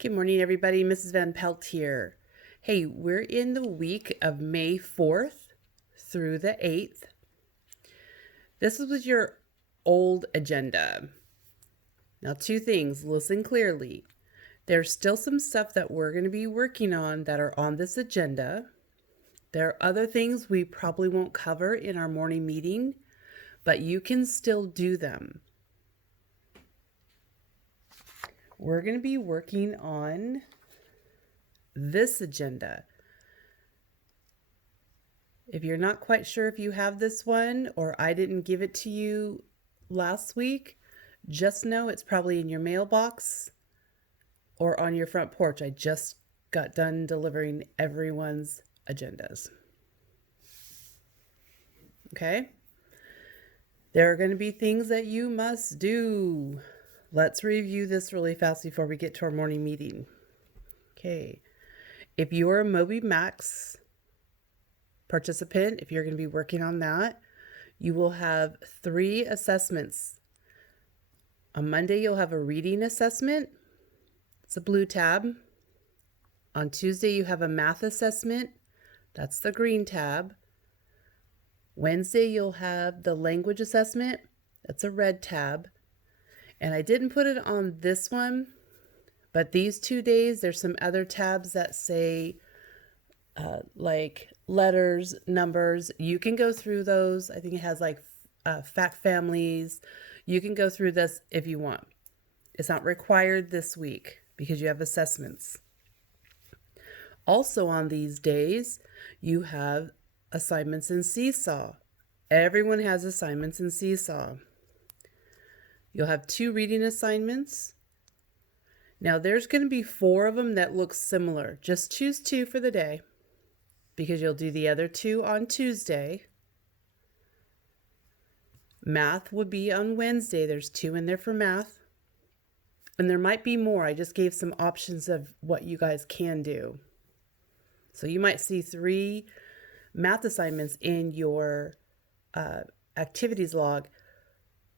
Good morning, everybody. Mrs. Van Pelt here. Hey, we're in the week of May 4th through the 8th. This was your old agenda. Now, two things. Listen clearly. There's still some stuff that we're going to be working on that are on this agenda. There are other things we probably won't cover in our morning meeting, but you can still do them. We're going to be working on this agenda. If you're not quite sure if you have this one or I didn't give it to you last week, just know it's probably in your mailbox or on your front porch. I just got done delivering everyone's agendas. Okay? There are going to be things that you must do. Let's review this really fast before we get to our morning meeting. Okay. If you're a Moby Max participant, if you're going to be working on that, you will have 3 assessments. On Monday, you'll have a reading assessment. It's a blue tab. On Tuesday, you have a math assessment. That's the green tab. Wednesday, you'll have the language assessment. That's a red tab. And I didn't put it on this one, but these 2 days, there's some other tabs that say like letters, numbers. You can go through those. I think it has like fact families. You can go through this if you want. It's not required this week because you have assessments. Also on these days, you have assignments in Seesaw. Everyone has assignments in Seesaw. You'll have 2 reading assignments. Now there's going to be 4 of them that look similar. Just choose 2 for the day because you'll do the other 2 on Tuesday. Math would be on Wednesday. There's 2 in there for math. And there might be more. I just gave some options of what you guys can do. So you might see 3 math assignments in your activities log,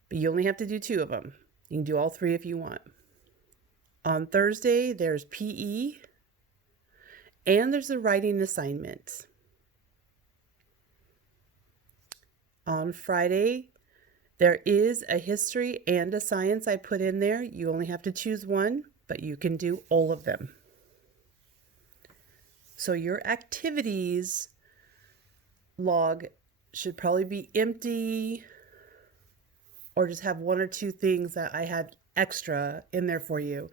but you only have to do 2 of them. You can do all 3 if you want. On Thursday, there's PE, and there's a writing assignment. On Friday, there is a history and a science I put in there. You only have to choose one, but you can do all of them. So your activities log should probably be empty or just have 1 or 2 things that I had extra in there for you.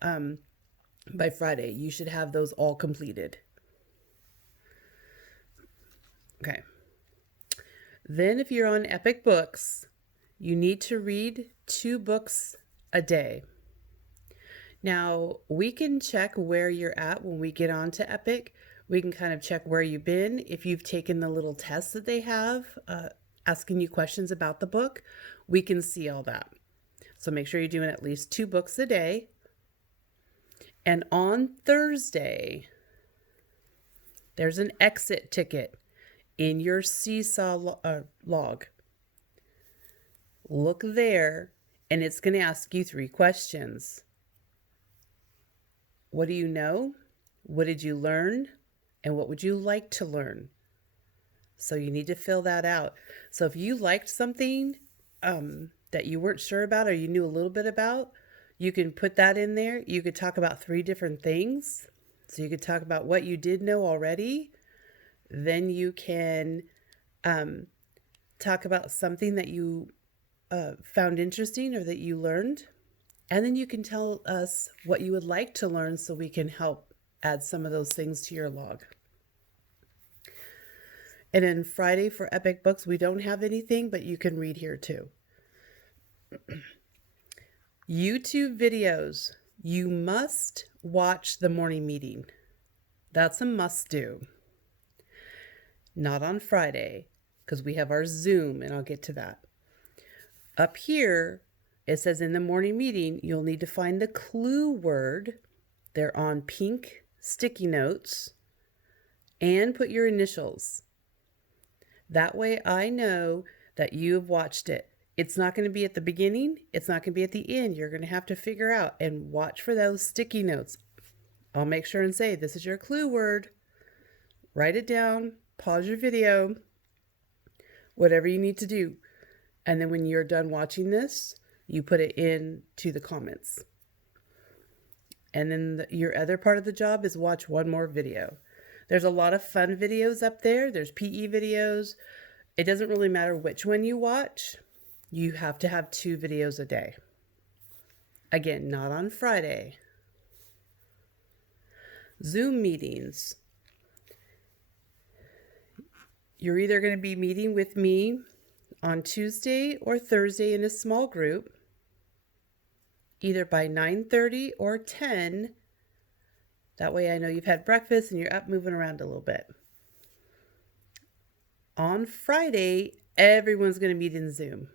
By Friday, you should have those all completed. Okay. Then if you're on Epic Books, you need to read 2 books a day. Now, we can check where you're at when we get on to Epic. We can kind of check where you've been. If you've taken the little tests that they have, asking you questions about the book, we can see all that. So make sure you're doing at least 2 books a day. And on Thursday, there's an exit ticket in your Seesaw log. Look there, and it's going to ask you 3 questions. What do you know? What did you learn? And what would you like to learn? So you need to fill that out. So if you liked something that you weren't sure about or you knew a little bit about, you can put that in there. You could talk about 3 different things. So you could talk about what you did know already. Then you can talk about something that you found interesting or that you learned. And then you can tell us what you would like to learn so we can help add some of those things to your log. And then Friday for Epic Books, we don't have anything, but you can read here too. YouTube videos. You must watch the morning meeting. That's a must do. Not on Friday, because we have our Zoom, and I'll get to that. Up here, it says in the morning meeting, you'll need to find the clue word. They're on pink sticky notes, and put your initials. That way I know that you've watched it. It's not going to be at the beginning. It's not going to be at the end. You're going to have to figure out and watch for those sticky notes. I'll make sure and say, this is your clue word. Write it down, pause your video, whatever you need to do. And then when you're done watching this, you put it into the comments. And then your other part of the job is watch one more video. There's a lot of fun videos up there. There's PE videos. It doesn't really matter which one you watch. You have to have 2 videos a day. Again, not on Friday. Zoom meetings. You're either going to be meeting with me on Tuesday or Thursday in a small group, either by 9:30 or 10. That way I know you've had breakfast and you're up moving around a little bit. On Friday, everyone's going to meet in Zoom.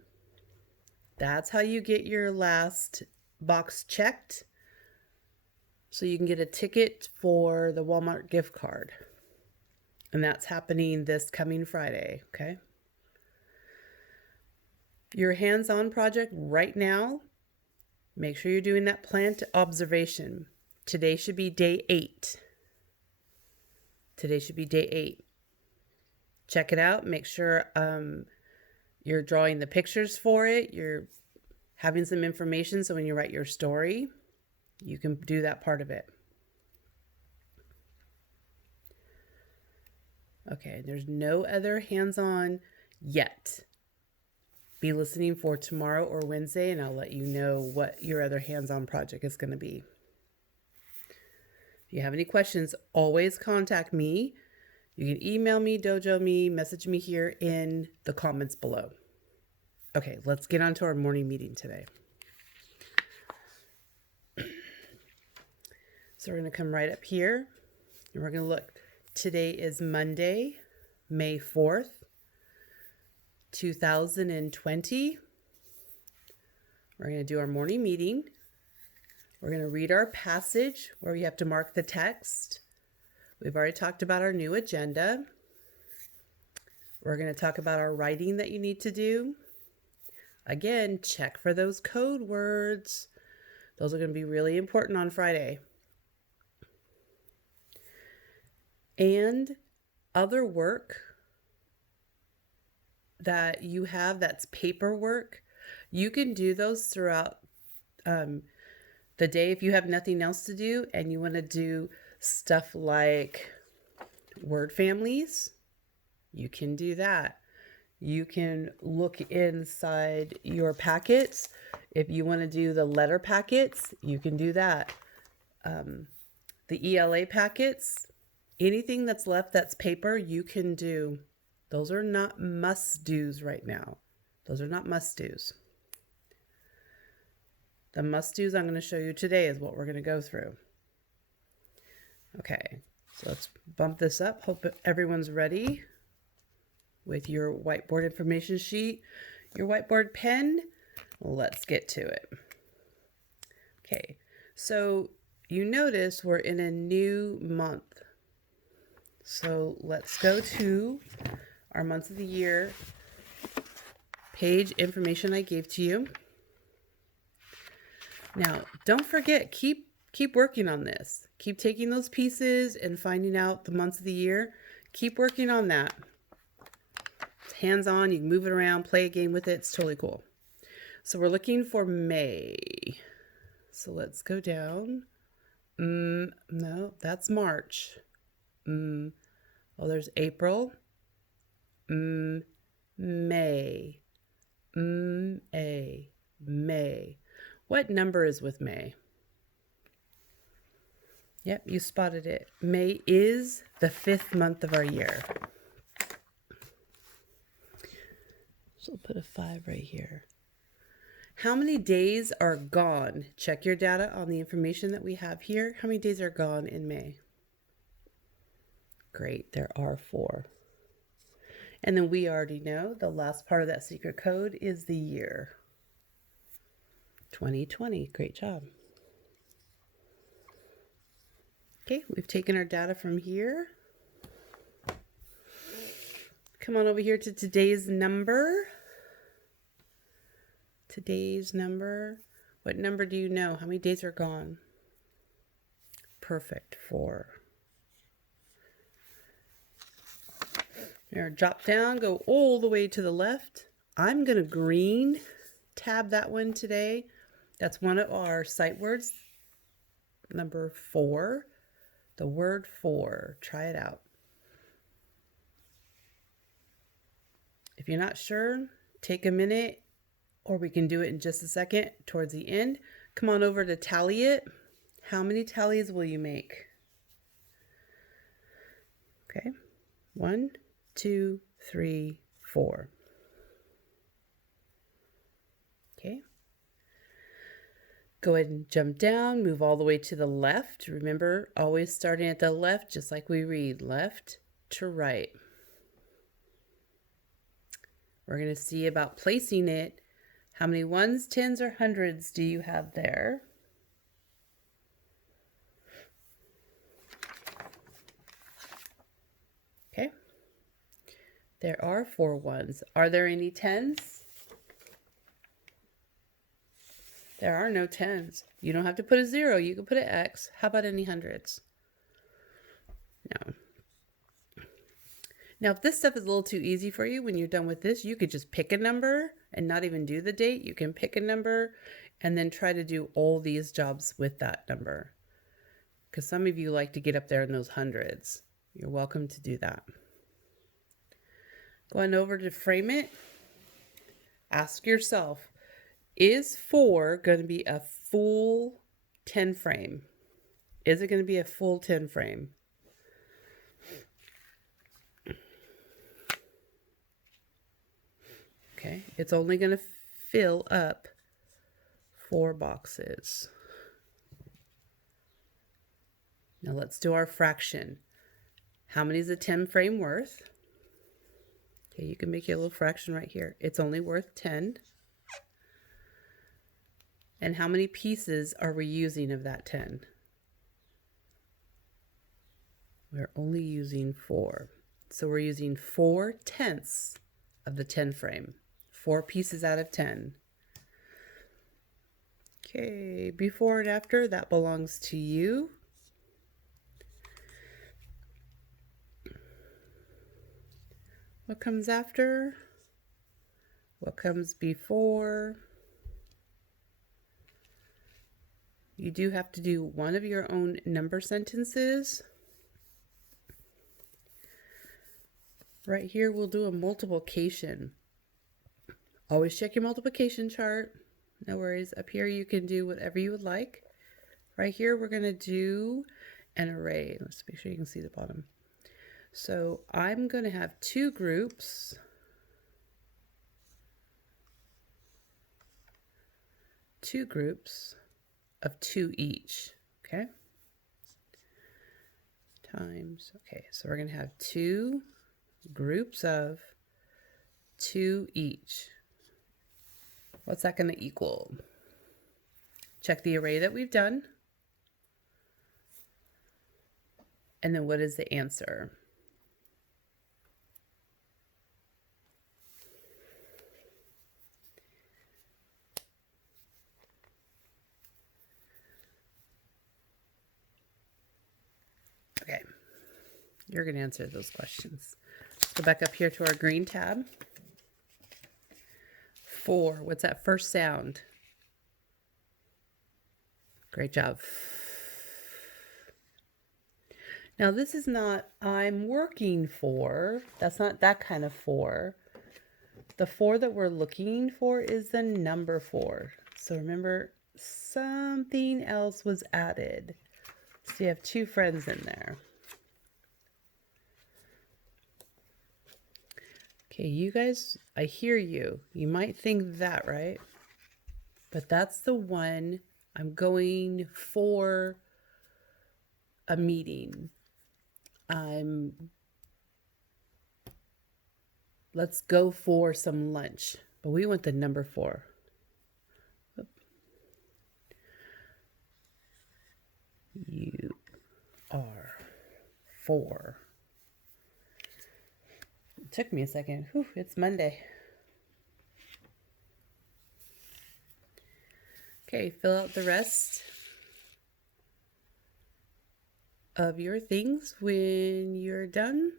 That's how you get your last box checked so you can get a ticket for the Walmart gift card. And that's happening this coming Friday, okay? Your hands-on project right now, make sure you're doing that plant observation. Today should be day 8. Today should be day 8. Check it out. Make sure you're drawing the pictures for it. You're having some information so when you write your story, you can do that part of it. Okay, there's no other hands-on yet. Be listening for tomorrow or Wednesday, and I'll let you know what your other hands-on project is going to be. If you have any questions, always contact me. You can email me, dojo me, message me here in the comments below. Okay, let's get on to our morning meeting today. So we're going to come right up here, and we're going to look. Today is Monday, May 4th, 2020. We're going to do our morning meeting. We're going to read our passage where we have to mark the text. We've already talked about our new agenda. We're going to talk about our writing that you need to do. Again, check for those code words. Those are going to be really important on Friday. And other work that you have that's paperwork, you can do those throughout the day if you have nothing else to do and you want to do stuff like word families, you can do that. You can look inside your packets. If you want to do the letter packets, you can do that. The ELA packets, anything that's left that's paper, you can do. Those are not must-dos right now. Those are not must-dos. The must-dos I'm going to show you today is what we're going to go through. Okay, so let's bump this up. Hope everyone's ready with your whiteboard information sheet, your whiteboard pen. Let's get to it. Okay, so you notice we're in a new month. So let's go to our months of the year page information I gave to you. Now, don't forget, keep working on this. Keep taking those pieces and finding out the months of the year. Keep working on that. It's hands-on, you can move it around, play a game with it. It's totally cool. So we're looking for May. So let's go down. No, that's March. Oh, there's April. May. May. What number is with May? Yep, you spotted it. May is the 5th month of our year. So I'll put a 5 right here. How many days are gone? Check your data on the information that we have here. How many days are gone in May? Great, there are 4. And then we already know the last part of that secret code is the year. 2020, great job. Okay, we've taken our data from here. Come on over here to today's number. today's number. What number do you know? How many days are gone? Perfect, 4. Now drop down, go all the way to the left. I'm going to green tab that one today. That's one of our sight words, number 4. The word 4. Try it out. If you're not sure, take a minute, or we can do it in just a second towards the end. Come on over to tally it. How many tallies will you make? Okay, 1, 2, 3, 4. Okay. Go ahead and jump down, move all the way to the left. Remember, always starting at the left, just like we read, left to right. We're going to see about placing it. How many ones, tens, or hundreds do you have there? Okay. There are 4 ones. Are there any tens? There are no tens. You don't have to put a 0. You can put an X. How about any hundreds? No. Now, if this stuff is a little too easy for you, when you're done with this, you could just pick a number and not even do the date. You can pick a number and then try to do all these jobs with that number. Because some of you like to get up there in those hundreds. You're welcome to do that. Going over to frame it, ask yourself, is 4 going to be a full 10 frame? Is it going to be a full 10 frame? Okay, it's only going to fill up 4 boxes. Now let's do our fraction. How many is a 10 frame worth? Okay, you can make your little fraction right here. It's only worth 10. And how many pieces are we using of that 10? We're only using 4. So we're using 4/10 of the 10 frame. 4 pieces out of 10. Okay, before and after, that belongs to you. What comes after? What comes before? You do have to do one of your own number sentences. Right here, we'll do a multiplication. Always check your multiplication chart. No worries. Up here, you can do whatever you would like. Right here, we're going to do an array. Let's make sure you can see the bottom. So I'm going to have 2 groups. Two groups of 2 each. Okay. Times. Okay, so we're going to have 2 groups of 2 each. What's that going to equal? Check the array that we've done. And then what is the answer? Okay, you're going to answer those questions. Let's go back up here to our green tab. 4, what's that first sound? Great job. Now this is not I'm working for. That's not that kind of 4. The 4 that we're looking for is the number 4. So remember, something else was added. So you have 2 friends in there. Okay, you guys, I hear you. You might think that, right? But that's the one I'm going for a meeting. Let's go for some lunch. But we want the number 4. You are 4. It took me a second. Whew, it's Monday. Okay, fill out the rest of your things. When you're done,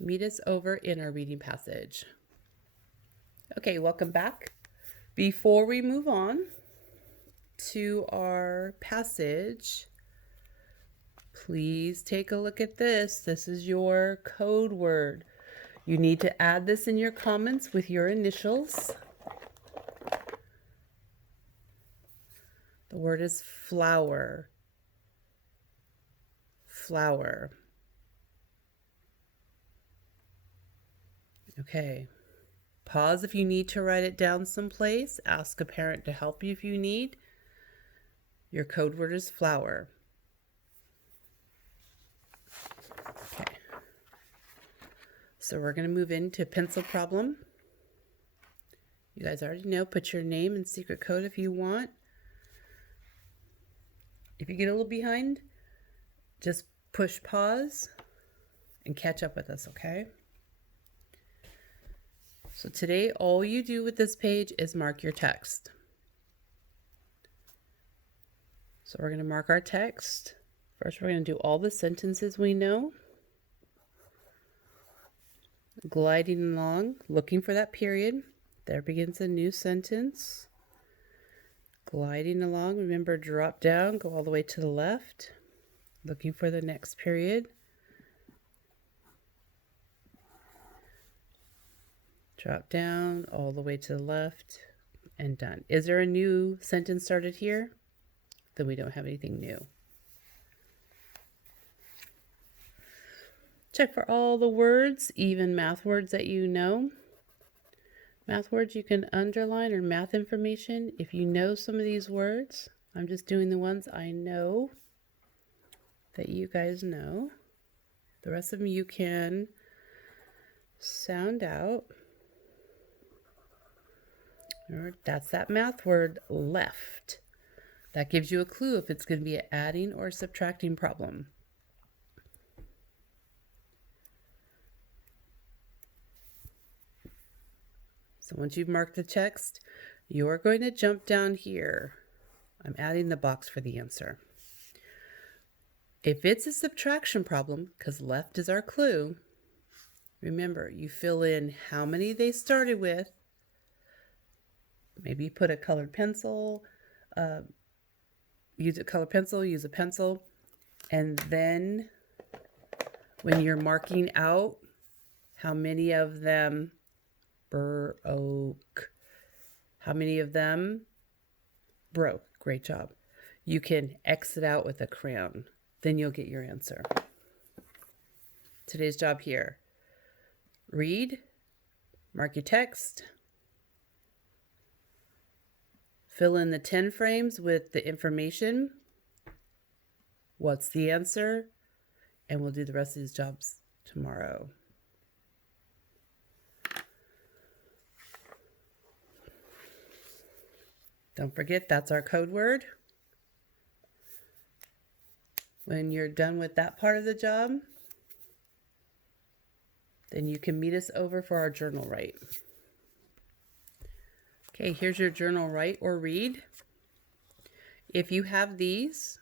meet us over in our reading passage. Okay, welcome back. Before we move on to our passage, please take a look at this. This is your code word. You need to add this in your comments with your initials. The word is flower. Flower. Okay. Pause if you need to write it down someplace. Ask a parent to help you if you need. Your code word is flower. Okay. So we're going to move into pencil problem. You guys already know, put your name and secret code if you want. If you get a little behind, just push pause and catch up with us, okay? So today, all you do with this page is mark your text. So we're going to mark our text. First, we're going to do all the sentences we know. Gliding along, looking for that period. There begins a new sentence. Gliding along, remember, drop down, go all the way to the left. Looking for the next period. Drop down, all the way to the left, and done. Is there a new sentence started here? Then we don't have anything new. Check for all the words, even math words that you know. Math words you can underline, or math information. If you know some of these words, I'm just doing the ones I know that you guys know. The rest of them you can sound out. That's that math word, left. That gives you a clue if it's going to be an adding or subtracting problem. So once you've marked the text, you're going to jump down here. I'm adding the box for the answer. If it's a subtraction problem, because left is our clue, remember, you fill in how many they started with. Maybe put a colored pencil, use a colored pencil, use a pencil, and then when you're marking out how many of them broke, how many of them broke, great job. You can X it out with a crayon, then you'll get your answer. Today's job here, read, mark your text, fill in the 10 frames with the information, what's the answer, and we'll do the rest of these jobs tomorrow. Don't forget, that's our code word. When you're done with that part of the job, then you can meet us over for our journal write. Okay, here's your journal write or read. If you have these,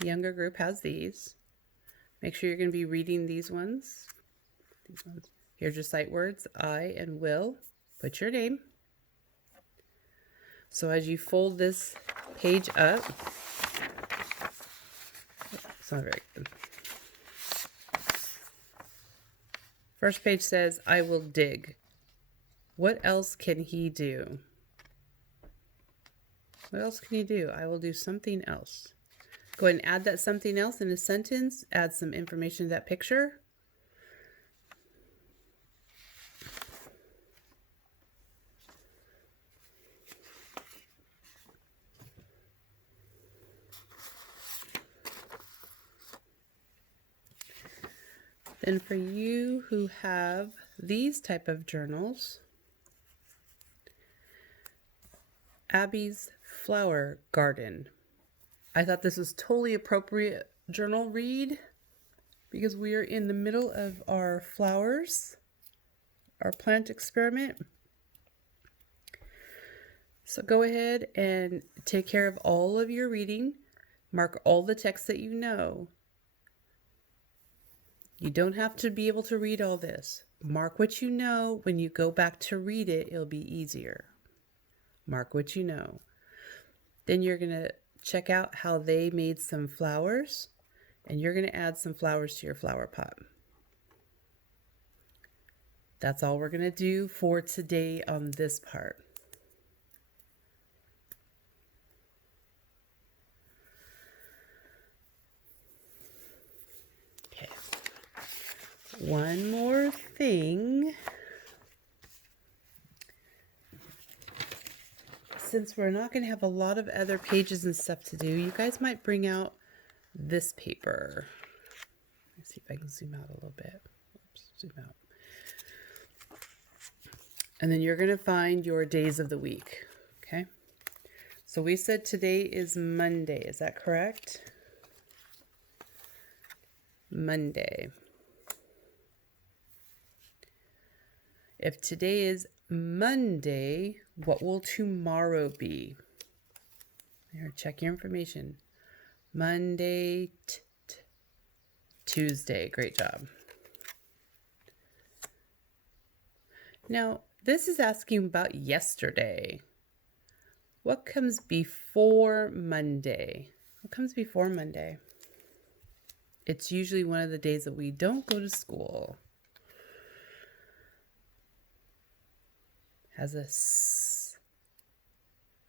the younger group has these. Make sure you're going to be reading these ones. Here's your sight words, I and will. Put your name. So as you fold this page up, it's not very good. First page says, I will dig. What else can he do? What else can he do? I will do something else. Go ahead and add that something else in a sentence. Add some information to that picture. Then for you who have these type of journals, Abby's Flower Garden. I thought this was totally appropriate journal read because we are in the middle of our flowers, our plant experiment. So go ahead and take care of all of your reading. Mark all the text that you know. You don't have to be able to read all this. Mark what you know. When you go back to read it, it'll be easier. Mark what you know. Then you're going to check out how they made some flowers, and you're going to add some flowers to your flower pot. That's all we're going to do for today on this part. Okay. One more thing. Since we're not going to have a lot of other pages and stuff to do, you guys might bring out this paper. Let's see if I can zoom out a little bit. Oops, zoom out. And then you're going to find your days of the week. Okay. So we said today is Monday. Is that correct? Monday. If today is Monday, what will tomorrow be? Here, check your information. Monday, Tuesday. Great job. Now, this is asking about yesterday. What comes before Monday? What comes before Monday? It's usually one of the days that we don't go to school. Has a S.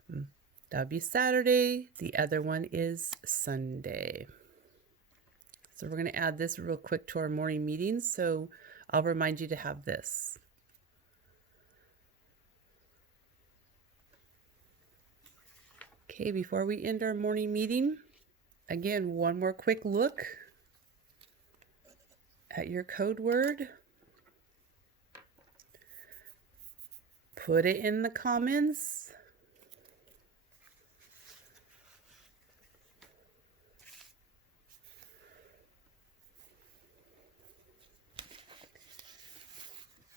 That would be Saturday. The other one is Sunday. So we're going to add this real quick to our morning meetings. So I'll remind you to have this. Okay, before we end our morning meeting, again, one more quick look at your code word. Put it in the comments.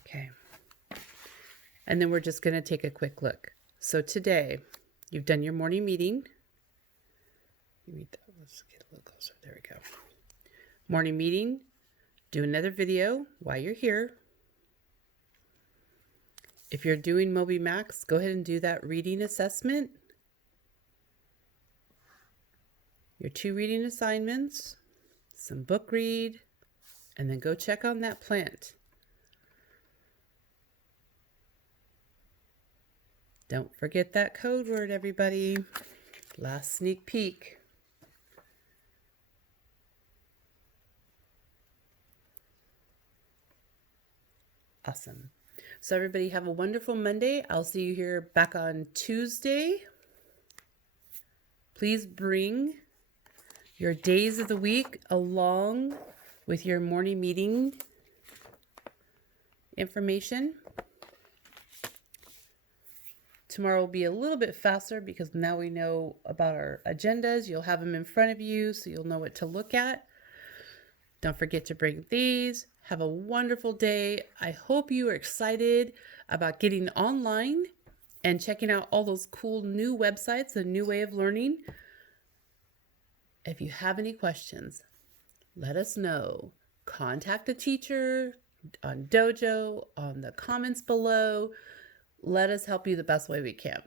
Okay. And then we're just going to take a quick look. So today, you've done your morning meeting. Let's get a little closer. There we go. Morning meeting. Do another video while you're here. If you're doing Moby Max, go ahead and do that reading assessment. Your 2 reading assignments, some book read, and then go check on that plant. Don't forget that code word, everybody. Last sneak peek. Awesome. So everybody have a wonderful Monday. I'll see you here back on Tuesday. Please bring your days of the week along with your morning meeting information. Tomorrow will be a little bit faster because now we know about our agendas. You'll have them in front of you, so you'll know what to look at. Don't forget to bring these. Have a wonderful day. I hope you are excited about getting online and checking out all those cool new websites, a new way of learning. If you have any questions, let us know. Contact a teacher on Dojo, on the comments below. Let us help you the best way we can.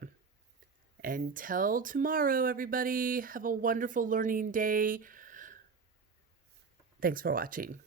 Until tomorrow, everybody, have a wonderful learning day. Thanks for watching.